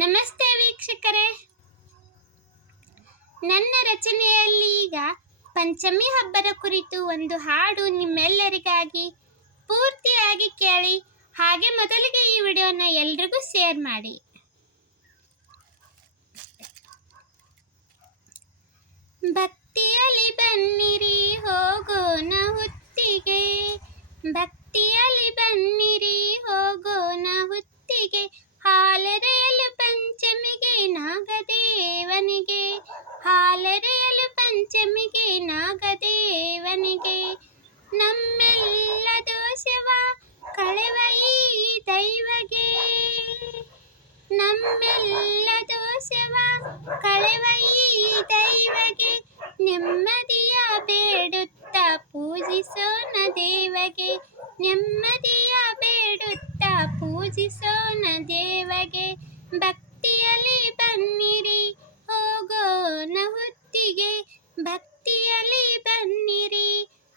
ನಮಸ್ತೆ ವೀಕ್ಷಕರೇ, ನನ್ನ ರಚನೆಯಲ್ಲಿ ಈಗ ಪಂಚಮಿ ಹಬ್ಬದ ಕುರಿತು ಒಂದು ಹಾಡು ನಿಮ್ಮೆಲ್ಲರಿಗಾಗಿ ಪೂರ್ತಿಯಾಗಿ ಕೇಳಿ. ಹಾಗೆ ಮೊದಲಿಗೆ ಈ ವಿಡಿಯೋನ ಎಲ್ರಿಗೂ ಶೇರ್ ಮಾಡಿ. ಭಕ್ತಿಯಲ್ಲಿ ಬನ್ನಿರಿ ಹೋಗೋಣ ಹುತ್ತಿಗೆ, ಭಕ್ತಿಯಲ್ಲಿ ಬನ್ನಿರಿ ಹೋಗೋಣ ಹುತ್ತಿಗೆ, ಹಾಲೆರೆಯಲು ಪಂಚಮಿಗೆ ನಾಗದೇವನಿಗೆ, ಹಾಲೆರೆಯಲು ಪಂಚಮಿಗೆ ನಾಗದೇವನಿಗೆ, ನಮ್ಮೆಲ್ಲ ದೋಷವ ಕಳೆವ ಈ ದೈವಗೆ, ನಮ್ಮೆಲ್ಲ ದೋಷವ ಕಳೆವ ಈ ದೈವಗೆ, ನೆಮ್ಮದಿಯ ಬೇಡುತ್ತ ಪೂಜಿಸೋಣ ದೇವಗೆ, ನೆಮ್ಮದಿಯ ಬೇಡುತ್ತ ಪೂಜಿಸೋಣ ದೇವಗೆ. ಭಕ್ತಿಯಲ್ಲಿ ಬನ್ನಿರಿ ಹೋಗೋಣ ಹುತ್ತಿಗೆ, ಭಕ್ತಿಯಲ್ಲಿ ಬನ್ನಿರಿ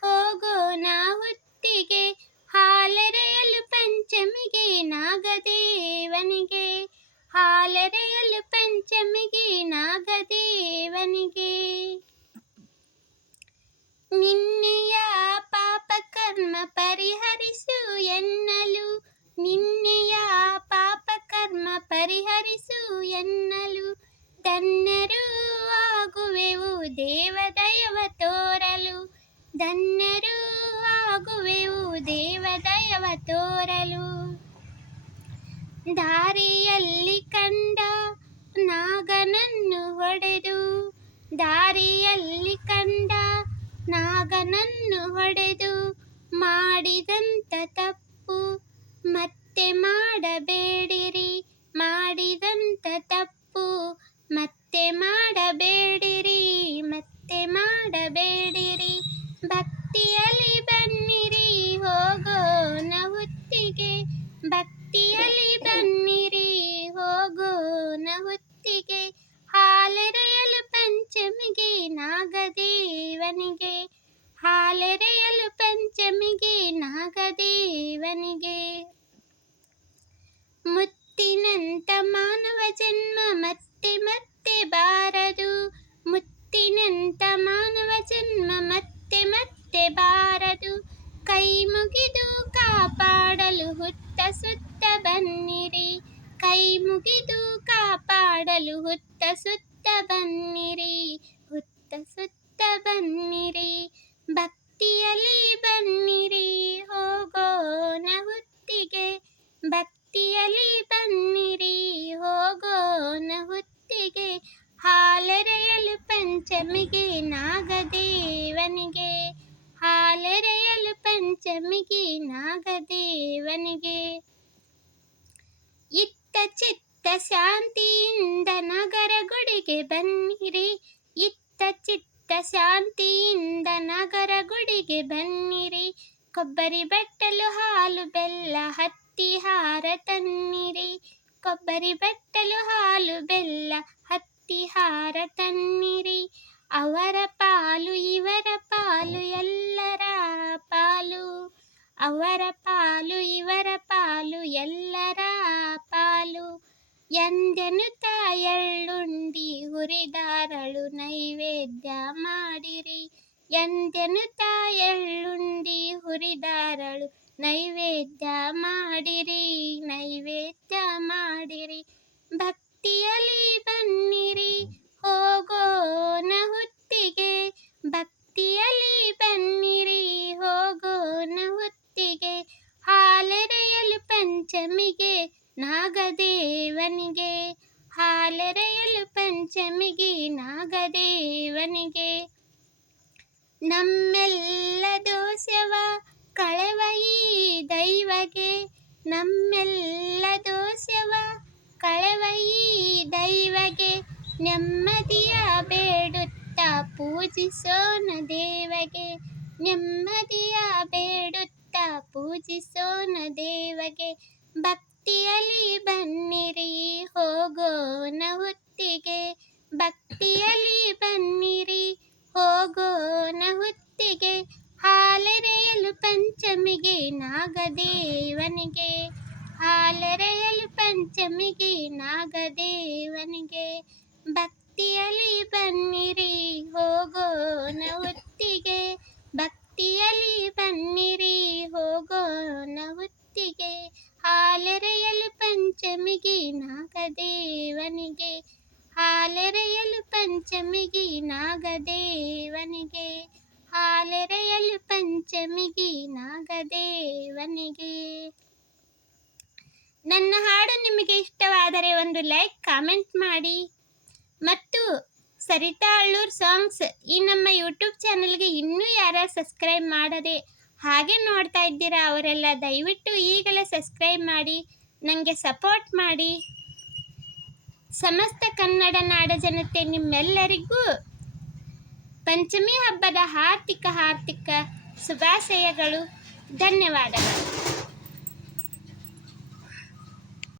ಹೋಗೋಣ ಹುತ್ತಿಗೆ, ಹಾಲೆರೆಯಲು ಪಂಚಮಿಗೆ ನಾಗದೇವನಿಗೆ, ಹಾಲೆರೆಯಲು ಪಂಚಮಿಗೆ ನಾಗದೇವನಿಗೆ. ನಿನ್ನೆಯ ಪಾಪ ಕರ್ಮ ಪರಿಹರಿಸು ಎನ್ನಲು, ನಿನ್ನೆಯ ಪಾಪ ಕರ್ಮ ಪರಿಹರಿಸು ಎನ್ನಲು, ಧನ್ಯರೂ ಆಗುವೆವು ದೇವದಯವ ತೋರಲು, ಧನ್ಯರೂ ಆಗುವೆವು ದೇವದಯವ ತೋರಲು. ದಾರಿಯಲ್ಲಿ ಕಂಡ ನಾಗನನ್ನು ಹೊಡೆದು, ದಾರಿಯಲ್ಲಿ ಕಂಡ ನಾಗನನ್ನು ಹೊಡೆದು, ಮಾಡಿದಂತ ತಪ್ಪು ಮತ್ತೆ ಮಾಡಬೇಡಿರಿ, ಮಾಡಿದಂತ ತಪ್ಪು ಮತ್ತೆ ಮಾಡಬೇಡಿರಿ, ಮತ್ತೆ ಮಾಡಬೇಡಿರಿ. ಭಕ್ತಿಯಲ್ಲಿ ಬನ್ನಿರಿ ಹೋಗೋಣ ಹುತ್ತಿಗೆ, ಭಕ್ತಿಯಲ್ಲಿ ಬನ್ನಿರಿ ಹೋಗೋಣ ಹುತ್ತಿಗೆ, ಹಾಲೆರೆಯಲು ಪಂಚಮಿಗೆ ನಾಗದೇವನಿಗೆ, ಹಾಲೆರೆಯಲು ಪಂಚಮಿಗೆ ನಾಗದೇವನಿಗೆ. ಮುತ್ತಿನಂತ ಮಾನವ ಜನ್ಮ ಮತ್ತೆ ಮತ್ತೆ ಬಾರದು, ಮುತ್ತಿನಂತ ಮಾನವ ಜನ್ಮ ಮತ್ತೆ ಮತ್ತೆ ಬಾರದು, ಕೈ ಮುಗಿದು ಕಾಪಾಡಲು ಹುತ್ತ ಸುತ್ತ ಬನ್ನಿರಿ, ಕೈ ಮುಗಿದು ಕಾಪಾಡಲು ಹುತ್ತ ಸುತ್ತ ಬನ್ನಿರಿ, ಹುತ್ತ ಸುತ್ತ ಬನ್ನಿರಿ. ಭಕ್ತಿಯಲ್ಲಿ ಬನ್ನಿರಿ ಹೋಗೋಣ ಹುತ್ತಿಗೆ, ಭಕ್ತಿಯಲ್ಲಿ ಬನ್ನಿರಿ ಹೋಗೋಣ ಹುತ್ತಿಗೆ, ಹಾಲೆರೆಯಲು ಪಂಚಮಿಗೆ ನಾಗದೇವನಿಗೆ, ಹಾಲೆರೆಯಲು ಪಂಚಮಿಗೆ ನಾಗದೇವನಿಗೆ. ಇತ್ತ ಚಿತ್ತ ಶಾಂತಿಯಿಂದ ನಗರ ಗುಡಿಗೆ ಬನ್ನಿರಿ, ಇತ್ತ ಚಿತ್ತ ಶಾಂತಿಯಿಂದ ನಗರ ಗುಡಿಗೆ ಬನ್ನಿರಿ, ಕೊಬ್ಬರಿ ಬಟ್ಟಲು ಹಾಲು ಬೆಲ್ಲ ಹತ್ತಿ ಹಾರ ತನ್ನಿರಿ, ಕೊಬ್ಬರಿ ಬಟ್ಟಲು ಹಾಲು ಬೆಲ್ಲ ಹತ್ತಿ ಹಾರ ತನ್ನಿರಿ. ಅವರ ಪಾಲು ಇವರ ಪಾಲು ಎಲ್ಲರ ಪಾಲು, ಅವರ ಪಾಲು ಇವರ ಪಾಲು ಎಲ್ಲರ ಪಾಲು, ಎಂದೆನುತ ಎಳ್ಳುಂಡಿ ಹುರಿದಾರಳು ನೈವೇದ್ಯ ಮಾಡಿರಿ, ಎಂದೆನುತ ಎಳ್ಳುಂಡಿ ಹುರಿದಾರಳು ನೈವೇದ್ಯ ಮಾಡಿರಿ, ನೈವೇದ್ಯ ಮಾಡಿರಿ. ಭಕ್ತಿಯಲ್ಲಿ ಬನ್ನಿರಿ ಹೋಗೋಣ ಹುತ್ತಿಗೆ, ಭಕ್ತಿಯಲ್ಲಿ ಬನ್ನಿರಿ ಹೋಗೋಣ ಹುತ್ತಿಗೆ, ಹಾಲೆರೆಯಲು ಪಂಚಮಿಗೆ ನಾಗದೇವನಿಗೆ, ಹಾಲೆರೆಯಲು ಪಂಚಮಿಗೆ ನಾಗದೇವನಿಗೆ. ನಮ್ಮೆಲ್ಲ ದೋಷವ ಕಳೆವ ಈ ದೈವಗೆ, ನಮ್ಮೆಲ್ಲ ದೋಷವ ಕಳೆವ ಈ ದೈವಗೆ, ನೆಮ್ಮದಿಯ ಬೇಡುತ್ತ ಪೂಜಿಸೋಣ ದೇವಗೆ, ನೆಮ್ಮದಿಯ ಬೇಡುತ್ತ ಪೂಜಿಸೋಣ ದೇವಗೆ. ಭಕ್ತಿಯಲ್ಲಿ ಬನ್ನಿರಿ ಹೋಗೋಣ ಹುತ್ತಿಗೆ, ಭಕ್ತಿಯಲ್ಲಿ ಬನ್ನಿರಿ ಹೋಗೋಣ ಹುತ್ತಿಗೆ, ಹಾಲೆರೆಯಲು ಪಂಚಮಿಗೆ ನಾಗದೇವನಿಗೆ, ಹಾಲೆರೆಯಲು ಪಂಚ ಪಂಚಮಿಗೆ ನಾಗದೇವನಿಗೆ ಭಕ್ತಿಯಲ್ಲಿ ಬನ್ನಿರಿ ಹೋಗೋಣ ಒತ್ತಿಗೆ ಭಕ್ತಿಯಲ್ಲಿ ಬನ್ನಿರಿ ಹೋಗೋಣ ಒತ್ತಿಗೆ ಹಾಲೆರೆಯಲು ಪಂಚಮಿಗೆ ನಾಗದೇವನಿಗೆ ಹಾಲೆರೆಯಲು ಪಂಚಮಿಗೆ ನಾಗದೇವನಿಗೆ ಹಾಲೆರೆಯಲು ಪಂಚಮಿಗೆ ನಾಗದೇವನಿಗೆ. ನನ್ನ ಹಾಡು ನಿಮಗೆ ಇಷ್ಟವಾದರೆ ಒಂದು ಲೈಕ್ ಕಾಮೆಂಟ್ ಮಾಡಿ ಮತ್ತು ಸರಿತಾ ಅಳ್ಳೂರ್ ಸಾಂಗ್ಸ್ ಈ ನಮ್ಮ ಯೂಟ್ಯೂಬ್ ಚಾನಲ್ಗೆ ಇನ್ನೂ ಯಾರು ಸಬ್ಸ್ಕ್ರೈಬ್ ಮಾಡದೆ ಹಾಗೆ ನೋಡ್ತಾ ಇದ್ದೀರಾ ಅವರೆಲ್ಲ ದಯವಿಟ್ಟು ಈಗಲೇ ಸಬ್ಸ್ಕ್ರೈಬ್ ಮಾಡಿ ನನಗೆ ಸಪೋರ್ಟ್ ಮಾಡಿ. ಸಮಸ್ತ ಕನ್ನಡ ನಾಡ ಜನತೆ ನಿಮ್ಮೆಲ್ಲರಿಗೂ ಪಂಚಮಿ ಹಬ್ಬದ ಹಾರ್ದಿಕ ಶುಭಾಶಯಗಳು. ಧನ್ಯವಾದಗಳು.